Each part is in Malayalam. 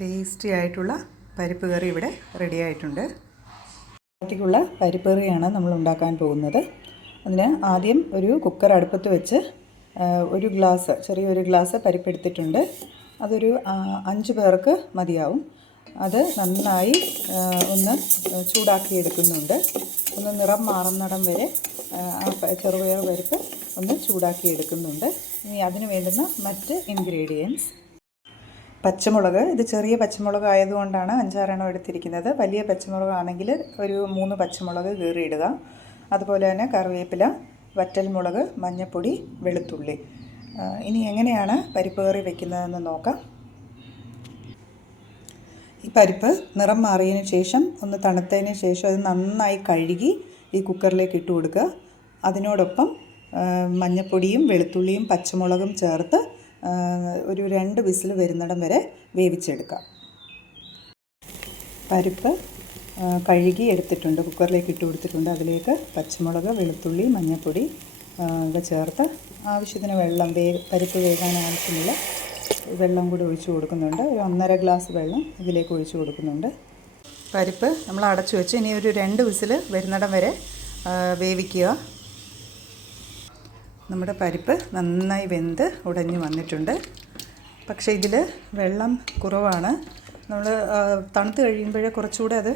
ടേസ്റ്റി ആയിട്ടുള്ള പരിപ്പ് കറി ഇവിടെ റെഡി ആയിട്ടുണ്ട്. ക്കുള്ള പരിപ്പ് കറിയാണ് നമ്മൾ ഉണ്ടാക്കാൻ പോകുന്നത്. അതിന് ആദ്യം ഒരു കുക്കർ അടുപ്പത്ത് വെച്ച് ചെറിയൊരു ഗ്ലാസ് പരിപ്പ് എടുത്തിട്ടുണ്ട്. അതൊരു 5 പേർക്ക് മതിയാവും. അത് നന്നായി ഒന്ന് ചൂടാക്കി എടുക്കുന്നുണ്ട്. ഒന്ന് നിറം മാറുന്നിടം വരെ ചെറുപയർ പരിപ്പ് ഒന്ന് ചൂടാക്കി എടുക്കുന്നുണ്ട്. ഇനി അതിന് വേണ്ടുന്ന മറ്റ് ഇൻഗ്രീഡിയൻസ്: പച്ചമുളക്. ഇത് ചെറിയ പച്ചമുളക് ആയതുകൊണ്ടാണ് 5-6 എണ്ണം എടുത്തിരിക്കുന്നത്. വലിയ പച്ചമുളകാണെങ്കിൽ ഒരു 3 പച്ചമുളക് കീറിയിടുക. അതുപോലെ തന്നെ കറിവേപ്പില, വറ്റൽമുളക്, മഞ്ഞൾപ്പൊടി, വെളുത്തുള്ളി. ഇനി എങ്ങനെയാണ് പരിപ്പ് കറി വെക്കുന്നതെന്ന് നോക്കാം. ഈ പരിപ്പ് നിറം മാറിയതിന് ശേഷം ഒന്ന് തണുത്തതിന് ശേഷം അത് നന്നായി കഴുകി ഈ കുക്കറിലേക്ക് ഇട്ട് കൊടുക്കുക. അതിനോടൊപ്പം മഞ്ഞൾപ്പൊടിയും വെളുത്തുള്ളിയും പച്ചമുളകും ചേർത്ത് ഒരു 2 വിസിൽ വരുന്നിടം വരെ വേവിച്ചെടുക്കാം. പരിപ്പ് കഴുകി എടുത്തിട്ടുണ്ട്, കുക്കറിലേക്ക് ഇട്ട് കൊടുത്തിട്ടുണ്ട്. അതിലേക്ക് പച്ചമുളക്, വെളുത്തുള്ളി, മഞ്ഞൾപ്പൊടി ഇവ ചേർത്ത് ആവശ്യത്തിന് വെള്ളം, പരിപ്പ് വേകാൻ ആവശ്യമുള്ള വെള്ളം കൂടി ഒഴിച്ചു കൊടുക്കുന്നുണ്ട്. ഒരു 1.5 ഗ്ലാസ് വെള്ളം ഇതിലേക്ക് ഒഴിച്ചു കൊടുക്കുന്നുണ്ട്. പരിപ്പ് നമ്മൾ അടച്ചു വെച്ച് ഇനി ഒരു 2 വിസിൽ വരുന്നിടം വരെ വേവിക്കുക. നമ്മുടെ പരിപ്പ് നന്നായി വെന്ത് ഉടഞ്ഞു വന്നിട്ടുണ്ട്. പക്ഷേ ഇതിൽ വെള്ളം കുറവാണ്. നമ്മൾ തണുത്ത് കഴിയുമ്പോഴേ കുറച്ചുകൂടെ അത്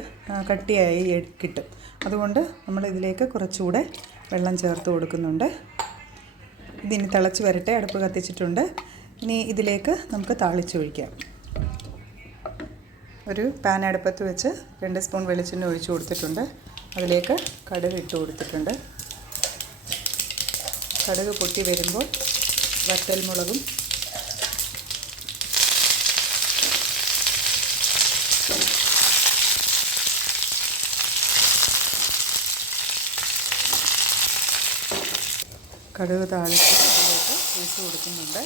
കട്ടിയായി കിട്ടും. അതുകൊണ്ട് നമ്മൾ ഇതിലേക്ക് കുറച്ചുകൂടെ വെള്ളം ചേർത്ത് കൊടുക്കുന്നുണ്ട്. ഇതിനി തിളച്ച് വരട്ടെ. അടുപ്പ് കത്തിച്ചിട്ടുണ്ട്. ഇനി ഇതിലേക്ക് നമുക്ക് താളിച്ചൊഴിക്കാം. ഒരു പാൻ അടുപ്പത്ത് വെച്ച് 2 സ്പൂൺ വെളിച്ചെണ്ണ ഒഴിച്ചു കൊടുത്തിട്ടുണ്ട്. അതിലേക്ക് കടുക് ഇട്ട് കൊടുത്തിട്ടുണ്ട്. കടുക് പൊട്ടി വരുമ്പോൾ വറ്റൽമുളകും കടുക് താളിച്ച് ഇതിലേക്ക് ഒഴിച്ച് കൊടുക്കുന്നുണ്ട്.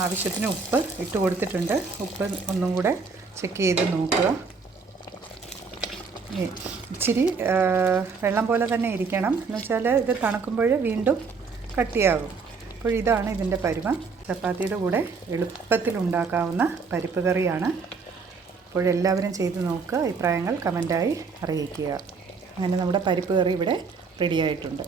ആവശ്യത്തിന് ഉപ്പ് ഇട്ട് കൊടുത്തിട്ടുണ്ട്. ഉപ്പ് ഒന്നും കൂടെ ചെക്ക് ചെയ്ത് നോക്കുക. ഇച്ചിരി വെള്ളം പോലെ തന്നെ ഇരിക്കണം. എന്നുവെച്ചാൽ ഇത് തണുക്കുമ്പോൾ വീണ്ടും കട്ടിയാകും. അപ്പോൾ ഇതാണ് ഇതിൻ്റെ പരുവം. ചപ്പാത്തിയുടെ കൂടെ എളുപ്പത്തിൽ ഉണ്ടാക്കാവുന്ന പരിപ്പ് കറിയാണ്. അപ്പോഴെല്ലാവരും ചെയ്ത് നോക്കുക. അഭിപ്രായങ്ങൾ കമൻറ്റായി അറിയിക്കുക. അങ്ങനെ നമ്മുടെ പരിപ്പ് കറി ഇവിടെ റെഡിയായിട്ടുണ്ട്.